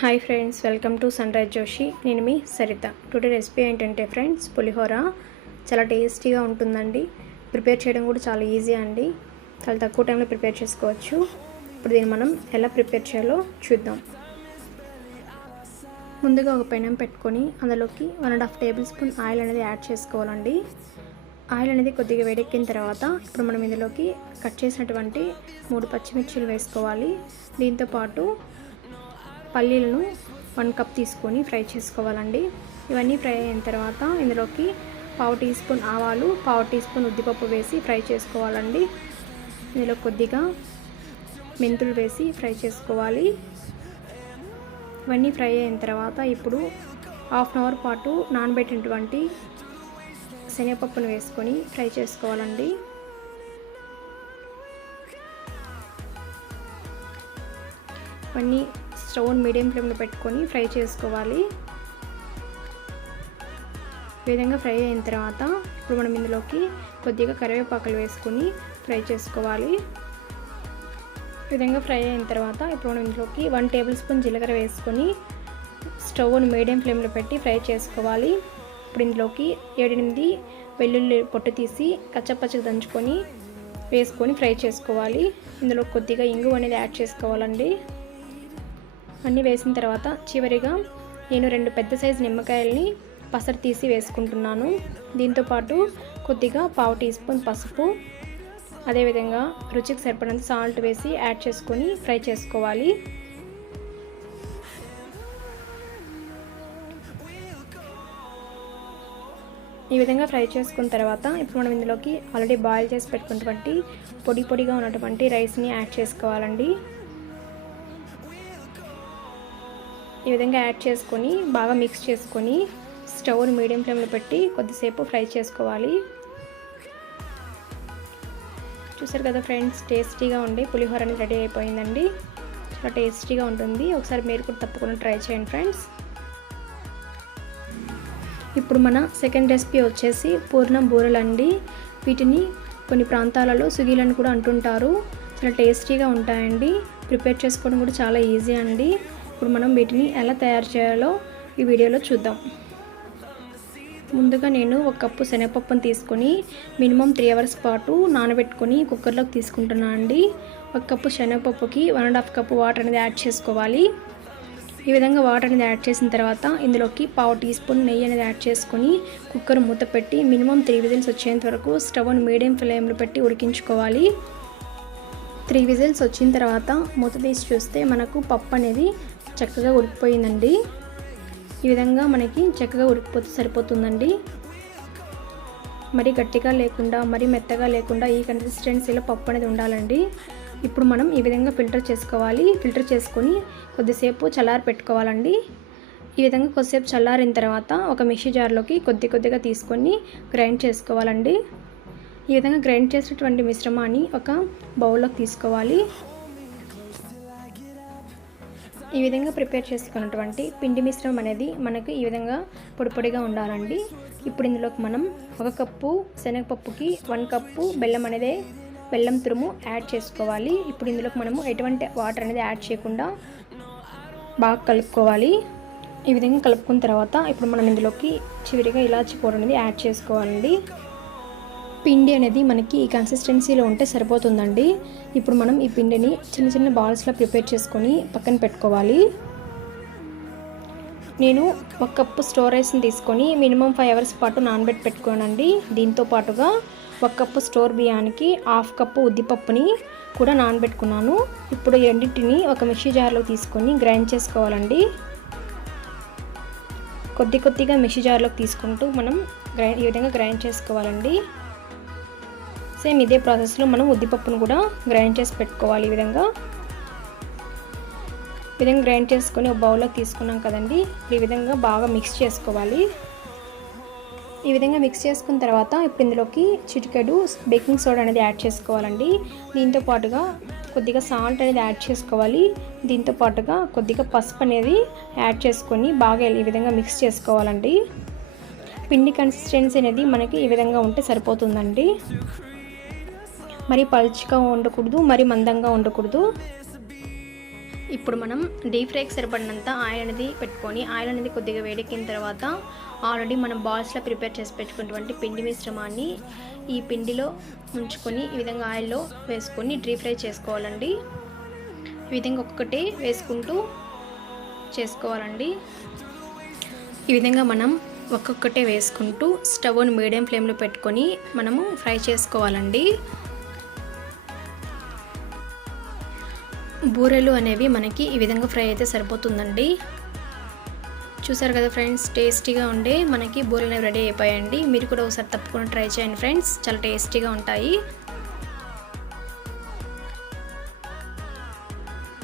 Hi friends welcome to sunrise Joshi నేను మీ Saritha. Today recipe ఏంటంటే ఫ్రెండ్స్ పులిహోర చాలా టేస్టీగా ఉంటుందండి. ప్రిపేర్ చేయడం కూడా చాలా ఈజీ అండి. చాలా తక్కువ టైంలో ప్రిపేర్ చేసుకోవచ్చు. ఇప్పుడు దీన్ని మనం ఎలా ప్రిపేర్ చేయాలో చూద్దాం. ముందుగా ఒక పెనం పెట్టుకొని అందులోకి one and half tablespoon oil అనేది యాడ్ చేసుకోవాలండి. ఆయిల్ అనేది కొద్దిగా వేడెక్కిన తర్వాత ఇప్పుడు మనం ఇందులోకి కట్ చేసినటువంటి మూడు పచ్చిమిర్చిలు వేసుకోవాలి. దీంతోపాటు పల్లీలను వన్ కప్ తీసుకొని ఫ్రై చేసుకోవాలండి. ఇవన్నీ ఫ్రై అయిన తర్వాత ఇందులోకి పావు టీ స్పూన్ ఆవాలు పావు టీ స్పూన్ ఉద్దిపప్పు వేసి ఫ్రై చేసుకోవాలండి. ఇందులో కొద్దిగా మెంతులు వేసి ఫ్రై చేసుకోవాలి. ఇవన్నీ ఫ్రై అయిన తర్వాత ఇప్పుడు హాఫ్ అన్ అవర్ పాటు నానబెట్టినటువంటి శనగపప్పును వేసుకొని ఫ్రై చేసుకోవాలండి. ఇవన్నీ స్టవ్ మీడియం ఫ్లేమ్లో పెట్టుకొని ఫ్రై చేసుకోవాలి. ఈ విధంగా ఫ్రై అయిన తర్వాత ఇప్పుడు మనం ఇందులోకి కొద్దిగా కరివేపాకులు వేసుకొని ఫ్రై చేసుకోవాలి. ఈ విధంగా ఫ్రై అయిన తర్వాత ఇప్పుడు మనం ఇందులోకి వన్ టేబుల్ స్పూన్ జీలకర్ర వేసుకొని స్టవ్ను మీడియం ఫ్లేమ్లో పెట్టి ఫ్రై చేసుకోవాలి. ఇప్పుడు ఇందులోకి ఏడెనిమిది వెల్లుల్లి పొట్టు తీసి కచ్చపచ్చగా దంచుకొని వేసుకొని ఫ్రై చేసుకోవాలి. ఇందులో కొద్దిగా ఇంగు అనేది యాడ్ చేసుకోవాలండి. అన్నీ వేసిన తర్వాత చివరిగా నేను రెండు పెద్ద సైజు నిమ్మకాయల్ని పసరు తీసి వేసుకుంటున్నాను. దీంతోపాటు కొద్దిగా పావు టీ స్పూన్ పసుపు అదేవిధంగా రుచికి సరిపడినంత సాల్ట్ వేసి యాడ్ చేసుకొని ఫ్రై చేసుకోవాలి. ఈ విధంగా ఫ్రై చేసుకున్న తర్వాత ఇప్పుడు మనం ఇందులోకి ఆల్రెడీ బాయిల్ చేసి పెట్టుకున్నటువంటి పొడి పొడిగా ఉన్నటువంటి రైస్ని యాడ్ చేసుకోవాలండి. ఈ విధంగా యాడ్ చేసుకొని బాగా మిక్స్ చేసుకొని స్టవ్ని మీడియం ఫ్లేమ్లో పెట్టి కొద్దిసేపు ఫ్రై చేసుకోవాలి. చూసారు కదా ఫ్రెండ్స్ టేస్టీగా ఉండి పులిహోర అనేది రెడీ అయిపోయిందండి. చాలా టేస్టీగా ఉంటుంది. ఒకసారి మీరు కూడా తప్పకుండా ట్రై చేయండి ఫ్రెండ్స్. ఇప్పుడు మన సెకండ్ రెసిపీ వచ్చేసి పూర్ణం బూరెలండి. వీటిని కొన్ని ప్రాంతాలలో సుగీలని కూడా అంటుంటారు. చాలా టేస్టీగా ఉంటాయండి. ప్రిపేర్ చేసుకోవడం కూడా చాలా ఈజీ అండి. ఇప్పుడు మనం వీటిని ఎలా తయారు చేయాలో ఈ వీడియోలో చూద్దాం. ముందుగా నేను ఒక కప్పు శనగపప్పును తీసుకొని మినిమం త్రీ అవర్స్ పాటు నానబెట్టుకొని కుక్కర్లోకి తీసుకుంటున్నాను అండి. ఒక cup శనగపప్పుకి one and half cup water అనేది యాడ్ చేసుకోవాలి. ఈ విధంగా వాటర్ అనేది యాడ్ చేసిన తర్వాత ఇందులోకి పావు టీ స్పూన్ నెయ్యి అనేది యాడ్ చేసుకొని కుక్కర్ మూత పెట్టి మినిమం త్రీ విజిల్స్ వచ్చేంత వరకు స్టవ్ను మీడియం ఫ్లేమ్లో పెట్టి ఉడికించుకోవాలి. త్రీ విజిల్స్ వచ్చిన తర్వాత మూత తీసి చూస్తే మనకు పప్పు అనేది చక్కగా ఉడికిపోయిందండి. ఈ విధంగా మనకి చక్కగా ఉడికిపోతే సరిపోతుందండి. మరి గట్టిగా లేకుండా మరి మెత్తగా లేకుండా ఈ కన్సిస్టెన్సీలో పప్పు అనేది ఉండాలండి. ఇప్పుడు మనం ఈ విధంగా ఫిల్టర్ చేసుకోవాలి. ఫిల్టర్ చేసుకొని కొద్దిసేపు చల్లారి పెట్టుకోవాలండి. ఈ విధంగా కొద్దిసేపు చల్లారిన తర్వాత ఒక మిక్సీ జార్లోకి కొద్ది కొద్దిగా తీసుకొని గ్రైండ్ చేసుకోవాలండి. ఈ విధంగా గ్రైండ్ చేసినటువంటి మిశ్రమాన్ని ఒక బౌల్లోకి తీసుకోవాలి. ఈ విధంగా ప్రిపేర్ చేసుకున్నటువంటి పిండి మిశ్రమం అనేది మనకు ఈ విధంగా పొడిపొడిగా ఉండాలండి. ఇప్పుడు ఇందులోకి మనం ఒక కప్పు శనగపప్పుకి వన్ కప్పు బెల్లం అనేది బెల్లం తురుము యాడ్ చేసుకోవాలి. ఇప్పుడు ఇందులోకి మనము ఎటువంటి వాటర్ అనేది యాడ్ చేయకుండా బాగా కలుపుకోవాలి. ఈ విధంగా కలుపుకున్న తర్వాత ఇప్పుడు మనం ఇందులోకి చివరిగా ఇలాచి పౌడర్ అనేది యాడ్ చేసుకోవాలండి. పిండి అనేది మనకి ఈ కన్సిస్టెన్సీలో ఉంటే సరిపోతుందండి. ఇప్పుడు మనం ఈ పిండిని చిన్న చిన్న బాల్స్లో ప్రిపేర్ చేసుకొని పక్కన పెట్టుకోవాలి. నేను ఒక కప్పు స్టోర్ రైస్ని తీసుకొని మినిమం ఫైవ్ అవర్స్ పాటు నానబెట్టి పెట్టుకోనండి దీంతో పాటుగా ఒక కప్పు స్టోర్ బియ్యానికి హాఫ్ కప్పు ఉద్దిపప్పుని కూడా నానబెట్టుకున్నాను. ఇప్పుడు రెండింటిని ఒక మిక్సీ జార్లో తీసుకొని గ్రైండ్ చేసుకోవాలండి. కొద్ది కొద్దిగా మిక్సీ జార్లోకి తీసుకుంటూ మనం గ్రైండ్ ఈ విధంగా గ్రైండ్ చేసుకోవాలండి. సేమ్ ఇదే ప్రాసెస్లో మనం ఉద్దిపప్పును కూడా గ్రైండ్ చేసి పెట్టుకోవాలి ఈ విధంగా. ఈ విధంగా గ్రైండ్ చేసుకొని ఒక బౌల్లోకి తీసుకున్నాం కదండి. ఈ విధంగా బాగా మిక్స్ చేసుకోవాలి. ఈ విధంగా మిక్స్ చేసుకున్న తర్వాత ఇప్పుడు ఇందులోకి చిటికెడు బేకింగ్ సోడా అనేది యాడ్ చేసుకోవాలండి. దీంతో పాటుగా కొద్దిగా సాల్ట్ అనేది యాడ్ చేసుకోవాలి. దీంతో పాటుగా కొద్దిగా పసుపు అనేది యాడ్ చేసుకొని బాగా ఈ విధంగా మిక్స్ చేసుకోవాలండి. పిండి కన్సిస్టెన్సీ అనేది మనకి ఈ విధంగా ఉంటే సరిపోతుందండి. మరి పలుచగా ఉండకూడదు మరి మందంగా ఉండకూడదు. ఇప్పుడు మనం డీప్ ఫ్రైకి సరిపడినంత ఆయిల్ అనేది పెట్టుకొని ఆయిల్ అనేది కొద్దిగా వేడెక్కిన తర్వాత ఆల్రెడీ మనం బాల్స్లో ప్రిపేర్ చేసి పెట్టుకున్నటువంటి పిండి మిశ్రమాన్ని ఈ పిండిలో ఉంచుకొని ఈ విధంగా ఆయిల్లో వేసుకొని డీప్ ఫ్రై చేసుకోవాలండి. ఈ విధంగా ఒక్కొక్కటి వేసుకుంటూ చేసుకోవాలండి. ఈ విధంగా మనం ఒక్కొక్కటే వేసుకుంటూ స్టవ్ని మీడియం ఫ్లేమ్లో పెట్టుకొని మనము ఫ్రై చేసుకోవాలండి. బూరెలు అనేవి మనకి ఈ విధంగా ఫ్రై అయితే సరిపోతుందండి. చూసారు కదా ఫ్రెండ్స్ టేస్టీగా ఉండే మనకి బూరెలు అనేవి రెడీ అయిపోయాయండి. మీరు కూడా ఒకసారి తప్పకుండా ట్రై చేయండి ఫ్రెండ్స్ చాలా టేస్టీగా ఉంటాయి.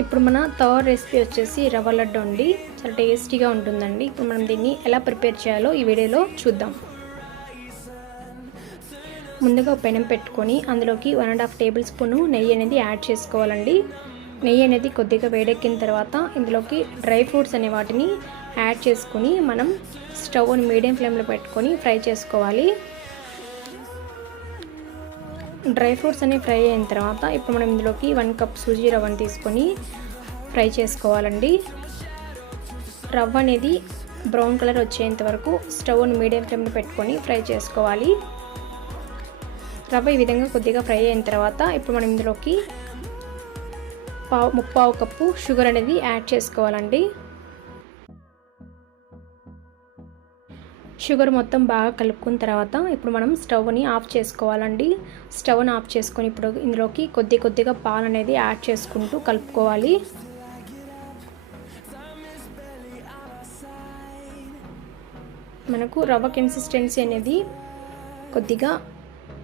ఇప్పుడు మన తవర్ రెసిపీ వచ్చేసి రవ్వ లడ్డు అండి. చాలా టేస్టీగా ఉంటుందండి. ఇప్పుడు మనం దీన్ని ఎలా ప్రిపేర్ చేయాలో ఈ వీడియోలో చూద్దాం. ముందుగా పెనం పెట్టుకొని అందులోకి one and half tablespoon నెయ్యి అనేది యాడ్ చేసుకోవాలండి. నెయ్యి అనేది కొద్దిగా వేడెక్కిన తర్వాత ఇందులోకి డ్రై ఫ్రూట్స్ అనే వాటిని యాడ్ చేసుకొని మనం స్టవ్ని మీడియం ఫ్లేమ్లో పెట్టుకొని ఫ్రై చేసుకోవాలి. డ్రై ఫ్రూట్స్ అనేవి ఫ్రై అయిన తర్వాత ఇప్పుడు మనం ఇందులోకి వన్ కప్ సూజీ రవ్వని తీసుకొని ఫ్రై చేసుకోవాలండి. రవ్వ అనేది బ్రౌన్ కలర్ వచ్చేంత వరకు స్టవ్ని మీడియం ఫ్లేమ్లో పెట్టుకొని ఫ్రై చేసుకోవాలి. రవ్వ ఈ విధంగా కొద్దిగా ఫ్రై అయిన తర్వాత ఇప్పుడు మనం ఇందులోకి పావు ముప్పావు కప్పు షుగర్ అనేది యాడ్ చేసుకోవాలండి. షుగర్ మొత్తం బాగా కలుపుకున్న తర్వాత ఇప్పుడు మనం స్టవ్ని ఆఫ్ చేసుకోవాలండి. స్టవ్ని ఆఫ్ చేసుకొని ఇప్పుడు ఇందులోకి కొద్ది కొద్దిగా పాలు అనేది యాడ్ చేసుకుంటూ కలుపుకోవాలి. మనకు రవ్వ కన్సిస్టెన్సీ అనేది కొద్దిగా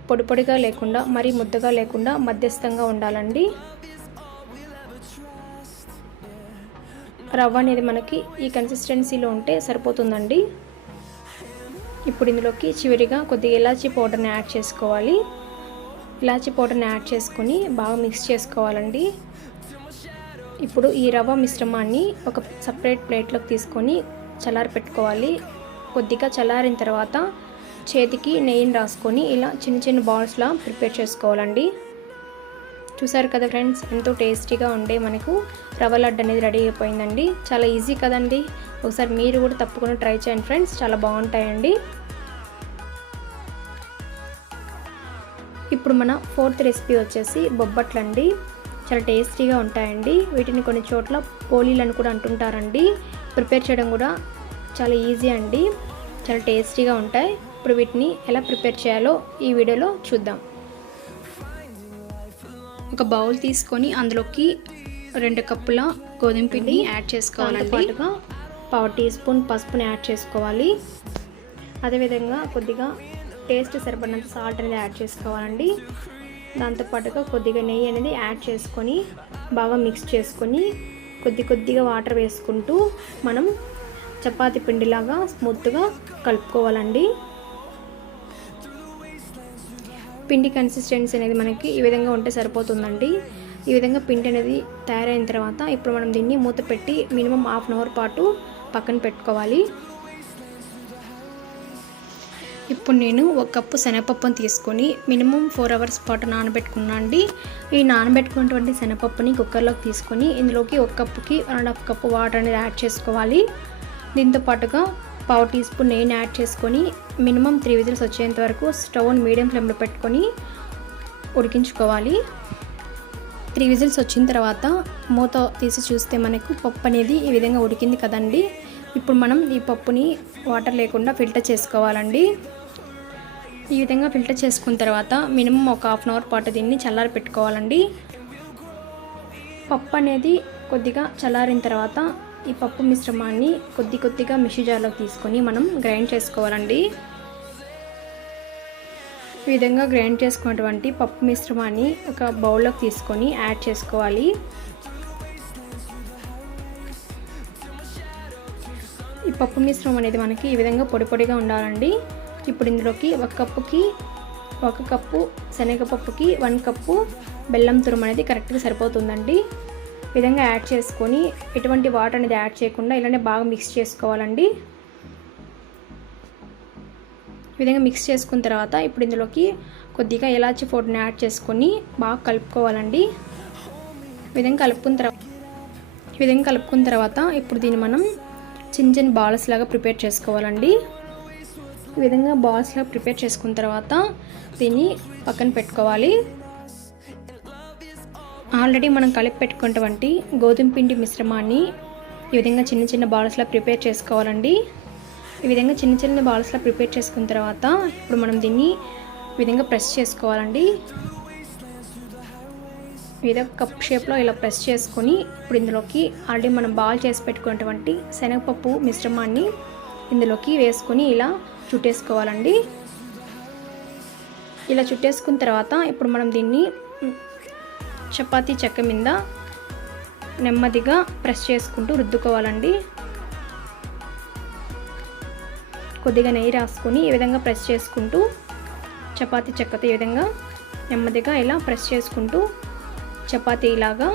పొడి పొడిగా లేకుండా మరీ ముద్దగా లేకుండా మధ్యస్థంగా ఉండాలండి. రవ్వ అనేది మనకి ఈ కన్సిస్టెన్సీలో ఉంటే సరిపోతుందండి. ఇప్పుడు ఇందులోకి చివరిగా కొద్దిగా ఇలాచీ పౌడర్ని యాడ్ చేసుకోవాలి. ఇలాచీ పౌడర్ని యాడ్ చేసుకొని బాగా మిక్స్ చేసుకోవాలండి. ఇప్పుడు ఈ రవ్వ మిశ్రమాన్ని ఒక సపరేట్ ప్లేట్లోకి తీసుకొని చల్లారి పెట్టుకోవాలి. కొద్దిగా చల్లారిన తర్వాత చేతికి నెయ్యిని రాసుకొని ఇలా చిన్న చిన్న బాల్స్లా ప్రిపేర్ చేసుకోవాలండి. చూసారు కదా ఫ్రెండ్స్ ఎంతో టేస్టీగా ఉండే మనకు రవ్వ లడ్డు అనేది రెడీ అయిపోయిందండి. చాలా ఈజీ కదండి. ఒకసారి మీరు కూడా తప్పకుండా ట్రై చేయండి ఫ్రెండ్స్ చాలా బాగుంటాయండి. ఇప్పుడు మన ఫోర్త్ రెసిపీ వచ్చేసి బొబ్బట్లండి. చాలా టేస్టీగా ఉంటాయండి. వీటిని కొన్ని చోట్ల పోలీలు అని కూడా అంటుంటారండి. ప్రిపేర్ చేయడం కూడా చాలా ఈజీ అండి. చాలా టేస్టీగా ఉంటాయి. ఇప్పుడు వీటిని ఎలా ప్రిపేర్ చేయాలో ఈ వీడియోలో చూద్దాం. ఒక బౌల్ తీసుకొని అందులోకి రెండు కప్పుల గోధుమ పిండి యాడ్ చేసుకోవాలండి. పాటుగా పావు టీ స్పూన్ పసుపుని యాడ్ చేసుకోవాలి. అదేవిధంగా కొద్దిగా టేస్ట్ సరిపడినంత సాల్ట్ అనేది యాడ్ చేసుకోవాలండి. దాంతోపాటుగా కొద్దిగా నెయ్యి అనేది యాడ్ చేసుకొని బాగా మిక్స్ చేసుకొని కొద్ది కొద్దిగా వాటర్ వేసుకుంటూ మనం చపాతి పిండిలాగా స్మూత్గా కలుపుకోవాలండి. పిండి కన్సిస్టెన్సీ అనేది మనకి ఈ విధంగా ఉంటే సరిపోతుందండి. ఈ విధంగా పిండి అనేది తయారైన తర్వాత ఇప్పుడు మనం దీన్ని మూత పెట్టి మినిమం హాఫ్ అన్ అవర్ పాటు పక్కన పెట్టుకోవాలి. ఇప్పుడు నేను ఒక కప్పు శనగపప్పును తీసుకొని మినిమం ఫోర్ అవర్స్ పాటు నానబెట్టుకున్నా అండి. ఈ నానబెట్టుకున్నటువంటి శనగపప్పుని కుక్కర్లోకి తీసుకొని ఇందులోకి ఒక కప్పుకి one and half cup water అనేది యాడ్ చేసుకోవాలి. దీంతో పాటుగా పావు టీ స్పూన్ నెయ్యిని యాడ్ చేసుకొని మినిమం త్రీ విజిల్స్ వచ్చేంత వరకు స్టవ్ని మీడియం ఫ్లేమ్లో పెట్టుకొని ఉడికించుకోవాలి. త్రీ విజిల్స్ వచ్చిన తర్వాత మూత తీసి చూస్తే మనకు పప్పు అనేది ఈ విధంగా ఉడికింది కదండి. ఇప్పుడు మనం ఈ పప్పుని వాటర్ లేకుండా ఫిల్టర్ చేసుకోవాలండి. ఈ విధంగా ఫిల్టర్ చేసుకున్న తర్వాత మినిమం ఒక హాఫ్ అన్ అవర్ పాటు దీన్ని చల్లారి పెట్టుకోవాలండి. పప్పు అనేది కొద్దిగా చల్లారిన తర్వాత ఈ పప్పు మిశ్రమాన్ని కొద్ది కొద్దిగా మిషి జార్లోకి తీసుకొని మనం గ్రైండ్ చేసుకోవాలండి. ఈ విధంగా గ్రైండ్ చేసుకున్నటువంటి పప్పు మిశ్రమాన్ని ఒక బౌల్లోకి తీసుకొని యాడ్ చేసుకోవాలి. ఈ పప్పు మిశ్రమం అనేది మనకి ఈ విధంగా పొడి పొడిగా ఉండాలండి. ఇప్పుడు ఇందులోకి ఒక కప్పుకి ఒక కప్పు శనగపప్పుకి వన్ కప్పు బెల్లం తురుము అనేది కరెక్ట్గా సరిపోతుందండి. విధంగా యాడ్ చేసుకొని ఎటువంటి వాటర్ అనేది యాడ్ చేయకుండా ఇలానే బాగా మిక్స్ చేసుకోవాలండి. ఈ విధంగా మిక్స్ చేసుకున్న తర్వాత ఇప్పుడు ఇందులోకి కొద్దిగా ఇలాచి ఫోటోని యాడ్ చేసుకొని బాగా కలుపుకోవాలండి. ఈ విధంగా కలుపుకున్న తర్వాత ఈ విధంగా కలుపుకున్న తర్వాత ఇప్పుడు దీన్ని మనం చిన్న చిన్న బాల్స్ లాగా ప్రిపేర్ చేసుకోవాలండి. ఈ విధంగా బాల్స్ ప్రిపేర్ చేసుకున్న తర్వాత దీన్ని పక్కన పెట్టుకోవాలి. ఆల్రెడీ మనం కలిపి పెట్టుకున్నటువంటి గోధుమ పిండి మిశ్రమాన్ని ఈ విధంగా చిన్న చిన్న బాల్స్లా ప్రిపేర్ చేసుకోవాలండి. ఈ విధంగా చిన్న చిన్న బాల్స్లా ప్రిపేర్ చేసుకున్న తర్వాత ఇప్పుడు మనం దీన్ని ఈ విధంగా ప్రెస్ చేసుకోవాలండి. ఏదో కప్ షేప్లో ఇలా ప్రెస్ చేసుకొని ఇప్పుడు ఇందులోకి ఆల్రెడీ మనం బాల్ చేసి పెట్టుకున్నటువంటి శనగపప్పు మిశ్రమాన్ని ఇందులోకి వేసుకొని ఇలా చుట్టేసుకోవాలండి. ఇలా చుట్టేసుకున్న తర్వాత ఇప్పుడు మనం దీన్ని చపాతీ చెక్క మీద నెమ్మదిగా ప్రెస్ చేసుకుంటూ రుద్దుకోవాలండి. కొద్దిగా నెయ్యి రాసుకొని ఈ విధంగా ప్రెస్ చేసుకుంటూ చపాతీ చెక్కతో ఈ విధంగా నెమ్మదిగా ఇలా ప్రెస్ చేసుకుంటూ చపాతీ ఇలాగా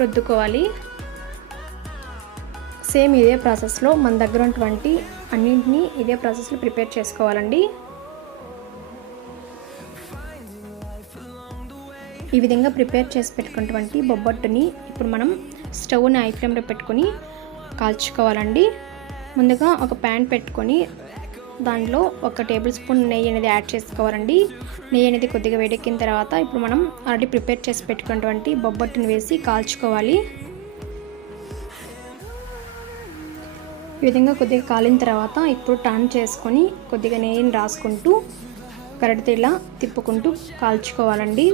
రుద్దుకోవాలి. సేమ్ ఇదే ప్రాసెస్లో మన దగ్గర ఉన్నటువంటి అన్నింటినీ ఇదే ప్రాసెస్లో ప్రిపేర్ చేసుకోవాలండి. ఈ విధంగా ప్రిపేర్ చేసి పెట్టుకున్నటువంటి బొబ్బట్టుని ఇప్పుడు మనం స్టవ్ని ఐ ఫ్లేమ్లో పెట్టుకొని కాల్చుకోవాలండి. ముందుగా ఒక ప్యాన్ పెట్టుకొని దాంట్లో ఒక టేబుల్ స్పూన్ నెయ్యి అనేది యాడ్ చేసుకోవాలండి. నెయ్యి అనేది కొద్దిగా వేడెక్కిన తర్వాత ఇప్పుడు మనం ఆల్రెడీ ప్రిపేర్ చేసి పెట్టుకున్నటువంటి బొబ్బట్టుని వేసి కాల్చుకోవాలి. ఈ విధంగా కొద్దిగా కాలిన తర్వాత ఇప్పుడు టర్న్ చేసుకొని కొద్దిగా నెయ్యిని రాసుకుంటూ గరిటతో ఇలా తిప్పుకుంటూ కాల్చుకోవాలండి.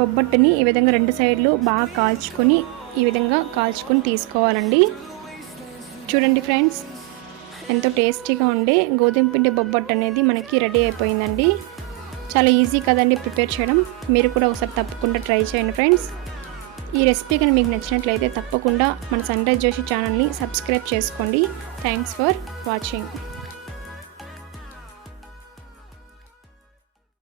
బొబ్బట్టుని ఈ విధంగా రెండు సైడ్లు బాగా కాల్చుకొని ఈ విధంగా కాల్చుకొని తీసుకోవాలండి. చూడండి ఫ్రెండ్స్ ఎంతో టేస్టీగా ఉండే గోధుమ పిండి బొబ్బట్టు అనేది మనకి రెడీ అయిపోయిందండి. చాలా ఈజీ కదండి ప్రిపేర్ చేయడం. మీరు కూడా ఒకసారి తప్పకుండా ట్రై చేయండి ఫ్రెండ్స్. ఈ రెసిపీ కానీ మీకు నచ్చినట్లయితే తప్పకుండా మన సన్ రైజ్ జోషి ఛానల్ని సబ్స్క్రైబ్ చేసుకోండి. Thanks for watching.